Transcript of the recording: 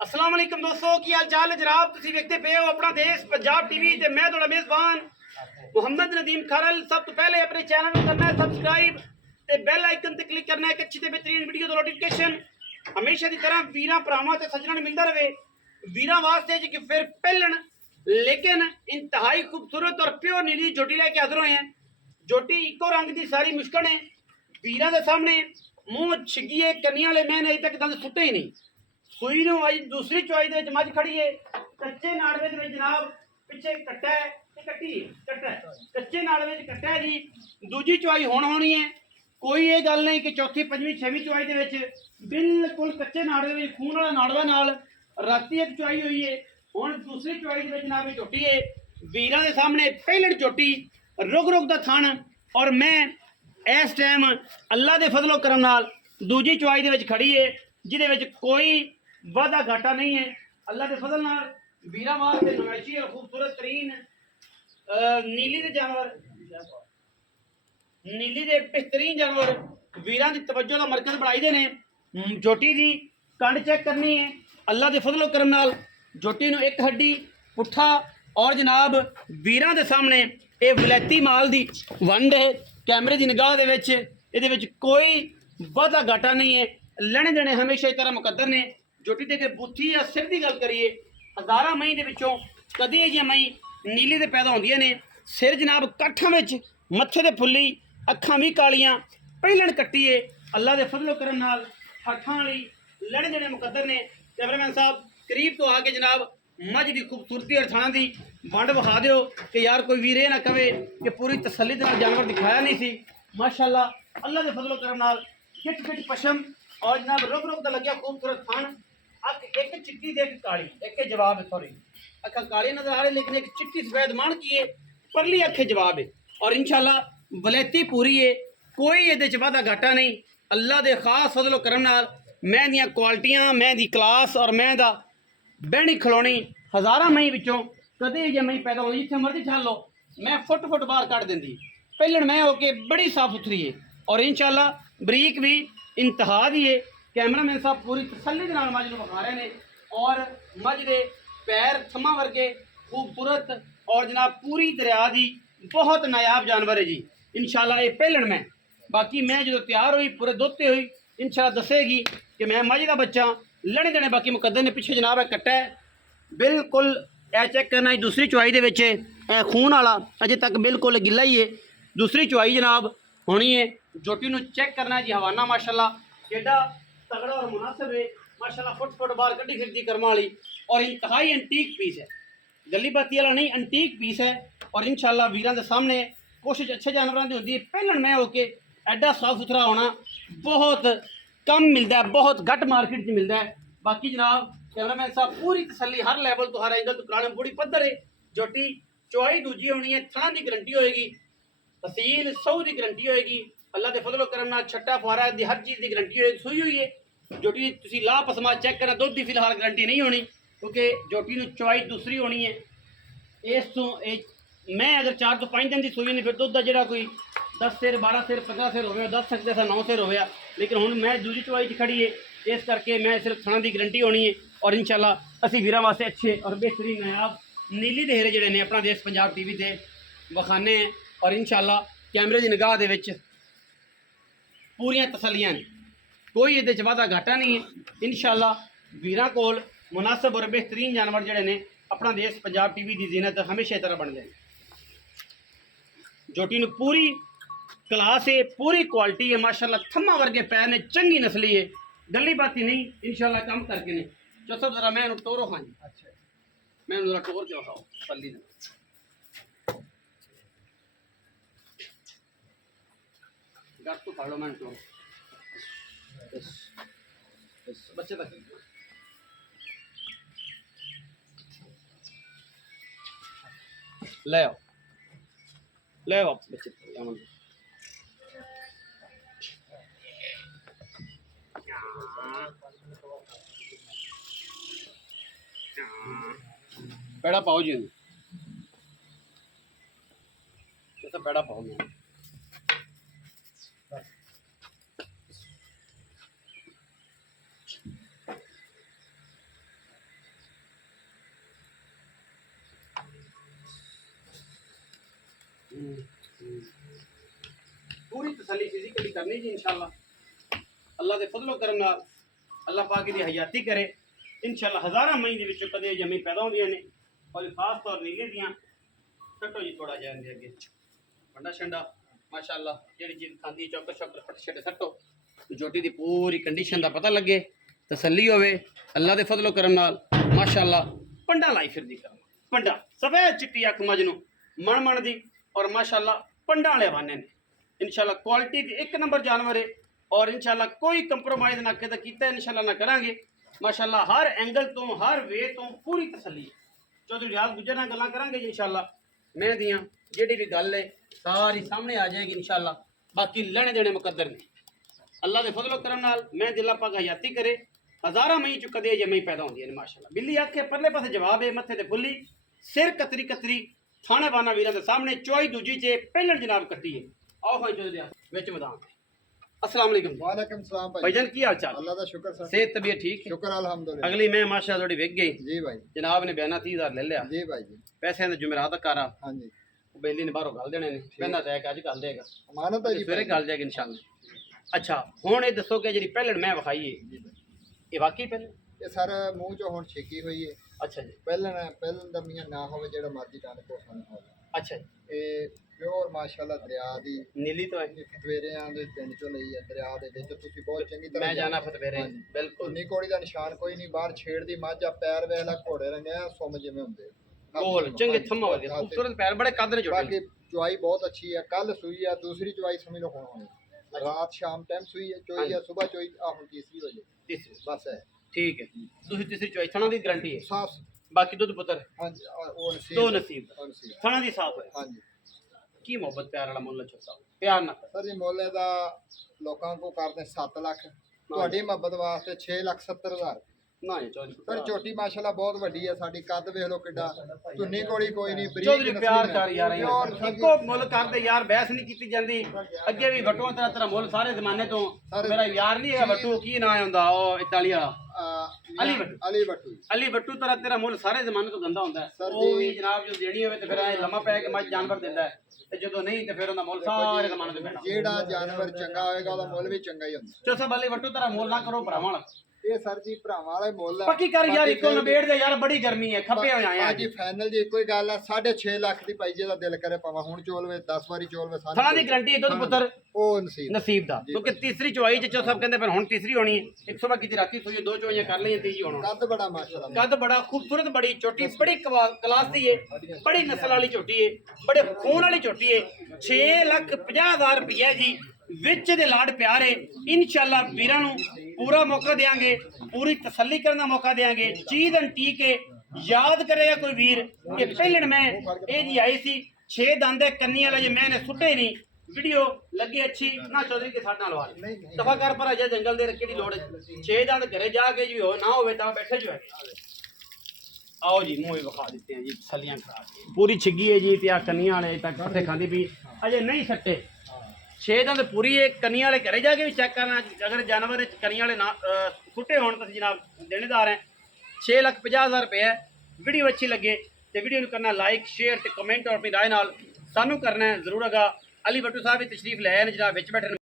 अस्सलाम वालेकुम दोस्तों की हाल चाल है जनाब। तुम देखते पे हो अपना देश पंजाब टीवी ते मैं थोड़ा मेज़बान मुहम्मद नदीम खारल। सब तो पहले अपने चैनल को करना है सब्सक्राइब ते बेल आइकन ते क्लिक करना है कि अच्छी ते बेहतरीन वीडियो दा नोटिफिकेशन हमेशा की तरह वीरां भरावां ते सज्जणां नूं मिलदा रहे। वीरां वास्ते जी फिर पहलन लेकिन इंतहाई खूबसूरत और प्योर नीली जोटी लेके हाजिर हुए हैं। जोटी इको रंग की सारी मुश्किल है। वीरां दे सामने मूँह छिगिए कन्नियां वाले मैंने अजे तक दंद सुट्टे ही नहीं। सूई नूं अज दूसरी चुआई दे विच मझ खड़ी है। कच्चे नाड़वे दे विच जनाब पिछे कट्टा है ते कट्टी है कट्टा है कच्चे नाड़वे च कट्टा है जी। दूजी चुआई हुण होनी है। कोई ये गल नहीं कि चौथी पंजवीं छेवीं चुआई दे विच बिल्कुल कच्चे नाड़वे विच खून वाला नाड़वा नाल राती एक चुआई हुई है। हुण दूसरी चुआई दे विच जनाब ये झोटी है। वीरां दे सामने पहलण झोटी रुग रुग दा थण और मैं इस टाइम अल्लाह के फजलो करम नाल दूजी चुआई दे विच खड़ी है जिहदे विच कोई वादा घाटा नहीं है। अल्लाह के फजल नाल वीरां वास्ते नमैशी और खूबसूरत तरीन नीली दे जानवर नीली दे बेहतरीन जानवर वीरां दी तवज्जो दा मरकज बनाई दे ने। जोटी दी कंड चेक करनी है। अल्लाह के फजलो करम नाल जोटी नूं एक हड्डी पुट्ठा और जनाब वीरां दे सामने ये वलैती माल दी वंड है। कैमरे की निगाह दे विच इहदे विच कोई वादा घाटा नहीं है। लेने देने हमेशा इस तरह मुकद्दर ने। जोटी दे के बुत्थी या सिर की गल करिए हज़ारां मई दे विचों कदी जिहियां मई नीली दे पैदा होंदियां ने। सिर जनाब काठां विच मत्थे ते फुल्ली अखां भी कालियां पहलण कट्टीए अल्लाह के फजलो करम नाल हठां वाली लेने देने मुकद्दर ने। कैमरामैन साहब करीब तो आके जनाब मझ की खूबसूरती और थाना की वंड विखा दो कि यार कोई वीर ना कहे कि पूरी तसल्ली के जानवर दिखाया नहीं सी। माशाअल्लाह अल्लाह के फजलो करम नाल किट किट पशम और जनाब रुक रुक का लग्या खूबसूरत थान। अख एक चिट्टी दे काली एक जवाब है। सॉरी अखा काली नजर आ रही लेकिन एक चिट्टी सफेद मान की है परली अखे जवाब है। और इंशाल्लाह वलैती पूरी है। कोई ये वादा घाटा नहीं। अल्लाह के खास फजलो करम नाल मैं दियां क्वालिटियां मैं दी क्लास और मैं दा बहनी खलोनी हज़ारां मई विचों कदे जे मई पैदा होई जिथे मर्जी छाल लो मैं फुट फुट बाहर कट देंदी। पहलण मैं होके बड़ी साफ सुथरी है और इंशाल्लाह बरीक भी इंतहा दी है। कैमरामैन साहब पूरी तसल्ली के नाल मझ नूं विखा रहे हैं और मझ दे पैर थम्मा वर्गे खूबसूरत और जनाब पूरी दरिया की बहुत नायाब जानवर है जी। इंशाल्लाह ये पहलण मैं बाकी मैं जो तैयार हुई पूरे दोते हुई इंशाल्लाह दसेगी कि मैं मझ का बच्चा लेने देने बाकी मुकद्दर ने। पिछे जनाब है कट्टा है बिल्कुल ए चेक करना दूसरी चुआई दे विच खून वाला अजे तक बिल्कुल गिला ही है। दूसरी चुआई जनाब होनी है। जोटी नूं चेक करना है जी हवाना माशाल्लाह एडा तगड़ा और मुनासिब है। माशाल्लाह फुट फुट बाहर कड्डी फिरदी कर्मा वाली और इंतहाई एंटीक पीस है। गली बाती वाला नहीं एंटीक पीस है। और इंशाल्लाह वीरां दे सामने कोशिश अच्छे जानवरों की होती है। पहलण मैं होके एडा साफ सुथरा होना बहुत कम मिलता है बहुत घट मार्केट च मिलता है। बाकी जनाब कैमरामैन साहब पूरी तसल्ली हर लैवल तो हर एंगल तो कराने पूरी पद्धर है। जोटी चुआई दूजी होनी है थना की गारंटी होएगी तहसील सऊ की गारंटी होएगी। अल्लाह के फजलो करम नाल छट्टा फुआरा दी हर चीज़ की गारंटी होएगी। सूई हुई है जोटी तुसीं ला पसमा चेक करना दुध की फिलहाल गारंटी नहीं होनी क्योंकि जोटी नूं चुआई दूसरी होनी है। इस तो मैं अगर 4 तो 5 दिन की सूई नहीं फिर दुध का जोड़ा कोई 10 सिर 12 सिर 15 सिर हो 10 सकते सा 9 सिर हो। लेकिन हुण मैं दूजी चुआई च खड़ी है इस करके मैं सिर्फ थना की गारंटी होनी है। और इंशाल्लाह असी वीरां वास्ते अच्छे और बेहतरीन नायाब नीली दे हेरे जिहड़े ने अपना देश पंजाब टीवी ते विखाने हैं। और इंशाल्लाह कैमरे की निगाह दे विच पूरियां तसल्लियां ने कोई ये वादा घाटा नहीं है। इंशाल्लाह वीरां कोल मुनासिब और बेहतरीन जानवर जिहड़े ने अपना देश पंजाब टीवी की जीनत हमेशा इस तरह बनते हैं। जोटी नूं पूरी क्लास है पूरी क्वालिटी है माशाल्लाह थम्मा वर्गे पैर ने चंगी नस्ली है गली बाती नहीं इंशाल्लाह कम करके ने। चौथा जरा मैं टोरो हाँ जी अच्छा मैं जरा टोर के खाओ पल्ली घर तो पढ़ लो मैं टोर बच्चे तक ले आओ बच्चे पेड़ा पाओ जी ऐसा पेड़ा पाओ मैं पूरी तसल्ली फिजिकली करनी जी इंशाल्लाह अल्लाह के फजलो करम नाल अल्लाह पाक दी हयाती करे इंशाल्लाह हज़ारां मई दे विच कदे जमी पैदा होंदियां ने और खास तौर नीले दियां कट्टो जी थोड़ा जाए अगे वंडा शंडा माशाल्लाह जेड़ी चीज़ खांदी चौकर शौकर फट छटे सट्टो जोटी दी पूरी कंडीशन दा पता लगे तसल्ली होवे अल्लाह दे फजलो करम नाल माशाल्लाह पंडा लाई फिरदी कर पंडा सफेद चिट्टी अख मजनू मण मण दी और माशाल्लाह पंडा वाले वाने ने इंशाल्लाह क्वालिटी दी एक नंबर जानवर है और इंशाल्लाह कोई कंप्रोमाइज़ ना कदा कीता इंशाल्लाह ना करांगे माशाल्लाह हर एंगल तो हर वे तो पूरी तसल्ली चौधरी रियाज गुजर नाल गल्लां करांगे इंशाल्लाह मैं दियां जेड़ी भी गल है सारी सामने आ जाएगी इंशाल्लाह बाकी लेने देने मुकद्दर ने अल्लाह दे फजलो करम नाल मैं दिला पाक हयाती करे हज़ारां मई च कदे जमी पैदा होंदियां ने माशाल्लाह बिल्ली आखे परले पासे जवाब है मत्थे ते फुल्ली सिर कतरी कतरी थाने बाना वीरां दे सामने चोई दूजी च पहलन जनाब कट्टी है आओ भाई चौधरी विच मैदान अस्सलाम वालेकुम वालेकुम सलाम भाई भाईजान की हाल चाल अल्लाह दा शुक्र सर सेहत तबीयत ठीक है शुक्र अल्हम्दुलिल्लाह अगली मैं माशाल्लाह थोड़ी विक गई जी भाई जनाब ने बयाना 30,000 ले लिया जी भाई जी पैसे ने जुमेरात दा कारा हाँ जी बेली ने बाहरों गल देने ने कहना तो है कि अज गल देगा अमानत है जी फिर गल जाएगी इंशाल्लाह अच्छा हुण ये दसो कि जी पहलन मैं विखाई है ये वाकई पहले ये सर मुंह चो हुण छेकी हुई है अच्छा जी पहलन दा मियां ना होवे जेड़ा मर्जी टन पोसन होवे अच्छा जी ਇਹ ਪਿਓਰ ਮਾਸ਼ਾਅੱਲਾ ਦਰਿਆ ਦੀ नीली तो है ਫਤਵੇਰਿਆਂ ਦੇ ਪਿੰਡ ਚੋਂ ਲਈ ਹੈ ਦਰਿਆ ਦੇ ਵਿੱਚ ਤੁਸੀਂ ਬਹੁਤ ਚੰਗੀ ਤਰ੍ਹਾਂ मैं जाना फतवेरे ਹਾਂਜੀ। बिल्कुल ਉਨੀ ਕੋੜੀ ਦਾ ਨਿਸ਼ਾਨ ਕੋਈ ਨਹੀਂ ਬਾਹਰ ਛੇੜਦੀ ਮੱਝ ਆ ਪੈਰ ਵੇਖਲਾ ਘੋੜੇ ਰੰਗਿਆ ਸੁੰਮ ਜਿਵੇਂ ਹੁੰਦੇ गोल चंगे थम्मा वाले हाँ, खूबसूरत पैर बड़े कद ने छोटे ਬਾਕੀ ਚੁਆਈ ਬਹੁਤ ਅੱਛੀ ਹੈ ਕੱਲ ਸੂਈ ਆ ਦੂਸਰੀ ਚੁਆਈ ਸਮਝ ਲਓ ਹੁਣ ਹੋਣੀ ਰਾਤ ਸ਼ਾਮ ਟਾਈਮ ਸੂਈ ਹੈ ਚੋਈ ਆ ਸਵੇਰ ਚੋਈ ਆ ਹੁਣ ਤੀਸਰੀ ਵਜੇ तीसरी ਬਸ है ठीक है दूसरी तीसरी चॉइस थाना की गारंटी है साफ बाकी दूध पुत्र हाँ जी और दो नसीब और नसीब थाना की साफ है हाँ जी की मोहब्बत प्यार वाला मुल्ला छोटा प्यार ना कर सर जी मोले ਦਾ ਲੋਕਾਂ ਕੋ ਕਰਦੇ 7 ਲੱਖ ਤੁਹਾਡੀ ਮੁਹੱਬਤ ਵਾਸਤੇ 6,70,000 ना ये चौधरी ਸਰ ਛੋਟੀ ਮਾਸ਼ਾਅੱਲਾ ਬਹੁਤ ਵੱਡੀ ਹੈ ਸਾਡੀ ਕੱਦ ਵੇਖ ਲਓ ਕਿੱਡਾ ਧੁੰਨੀ ਕੋਲੀ ਕੋਈ ਨਹੀਂ ਬਰੀਕ चौधरी ਨਸਲੀ प्यार ਹੈ। कर यार ਪਿਓਰ ਸਰ ਜੀ, इको मुल करते यार बहस नहीं की जाती अगे भी वटुआ तेरा तेरा मुल सारे जमाने तो मेरा यार नहीं है वटू की ना हुंदा ओ इताली वाला अली भट्टू। अली भट्टू अली वटू तेरा तेरा मुल सारे जमाने तो गंदा होता है सर वो जी। भी जनाब जो देनी होवे तो फिर ऐ लम्मा पै के मज जानवर दिंदा है ते जदों नहीं ते फिर ओंदा मुल सारे जमाने तो पैना ਜਿਹੜਾ ਜਾਨਵਰ ਚੰਗਾ ਹੋਏਗਾ ਉਹਦਾ ਮੁੱਲ ਵੀ ਚੰਗਾ ਹੀ ਹੁੰਦਾ चौसा अली वटू तेरा मुल ना करो भरावां वाला ਇਹ ਸਰ ਜੀ ਭਰਾਵਾਂ ਵਾਲਾ ਹੀ ਮੁੱਲ ਹੈ पक्की कर यार इको नबेड़ दे यार बड़ी गर्मी है खपे हो आए ਜੀ ਫਾਈਨਲ ਜੀ ਇੱਕੋ ਹੀ ਗੱਲ ਹੈ 6.5 ਲੱਖ ਦੀ ਪਾਈ ਜਿਹਦਾ ਦਿਲ ਕਰੇ ਪਾਵਾਂ ਹੁਣ ਚੋਲਵੇ 10 ਵਾਰੀ ਚੋਲਵੇ ਥਣਾ ਦੀ ਗਰੰਟੀ ਦੁੱਧ ਪੁੱਤਰ ਉਹ ਨਸੀਬ ਨਸੀਬ ਦਾ ਕਿਉਂਕਿ ਤੀਸਰੀ ਚੁਆਈ ਚ ਚੋ ਸਭ ਕਹਿੰਦੇ ਪਰ ਹੁਣ ਤੀਸਰੀ ਹੋਣੀ ਹੈ 100 ਬਾਕੀ ਦੀ ਰਾਤੀ ਸੋਈ ਦੋ ਚੁਆਈਆਂ ਕਰ ਲਈਆਂ ਤੀਜੀ ਹੋਣਾ ਕੱਦ ਬੜਾ ਮਾਸ਼ਾਅੱਲਾ ਕੱਦ ਬੜਾ ਖੂਬਸੂਰਤ ਬੜੀ ਛੋਟੀ ਬੜੀ ਕਲਾਸ ਦੀ ਹੈ ਬੜੀ ਨਸਲ ਵਾਲੀ ਝੋਟੀ ਹੈ ਬੜੇ ਖੂਨ ਵਾਲੀ ਝੋਟੀ ਹੈ 6,50,000 ਰੁਪਏ ਜੀ ਵਿੱਚ ਦੇ ਲਾਡ ਪਿਆਰ ਹੈ ਇਨਸ਼ਾਅੱਲਾ ਵੀਰਾਂ ਨੂੰ ਪੂਰਾ ਮੌਕਾ ਦੇਾਂਗੇ ਪੂਰੀ ਤਸੱਲੀ ਕਰਨ ਦਾ ਮੌਕਾ ਦੇਾਂਗੇ ਚੀਜ਼ ਅੰਟੀਕ ਹੈ ਯਾਦ ਕਰੇਗਾ ਕੋਈ ਵੀਰ ਕਿ ਪਹਿਲਣ ਮੈਂ ਇਹ ਜੀ ਆਈ ਸੀ 6 ਦੰਦੇ ਕੰਨੀ ਵਾਲਾ ਜੇ ਮੈਨੇ ਸੁੱਟੇ ਨਹੀਂ वीडियो लगी अच्छी ना चौधरी के साथ ना लवा दफा कर पर अजय जंगल दे रखे लोड़ 6 दंद घरे जाके जी हो ना होवे ता बैठे जो है आओ जी मुंह विखा देते हैं जी सलियां खराब पूरी छिगी है जी त्या कनिया वाले तक पत्ते खांदी भी अजय नहीं सट्टे 6 दंद पूरी एक कनिया वाले घरे जाके भी चेक करना अगर जानवर कनिया वाले ना सुट्टे होने तो जनाब देनेदार हैं 6,50,000 रुपए है वीडियो अच्छी लगे तो वीडियो को करना लाइक शेयर ते कमेंट और अपनी राय नाल सानू करना है जरूर अगा अली भट्टू साहब भी तशरीफ ले आए जनाब विच बैठे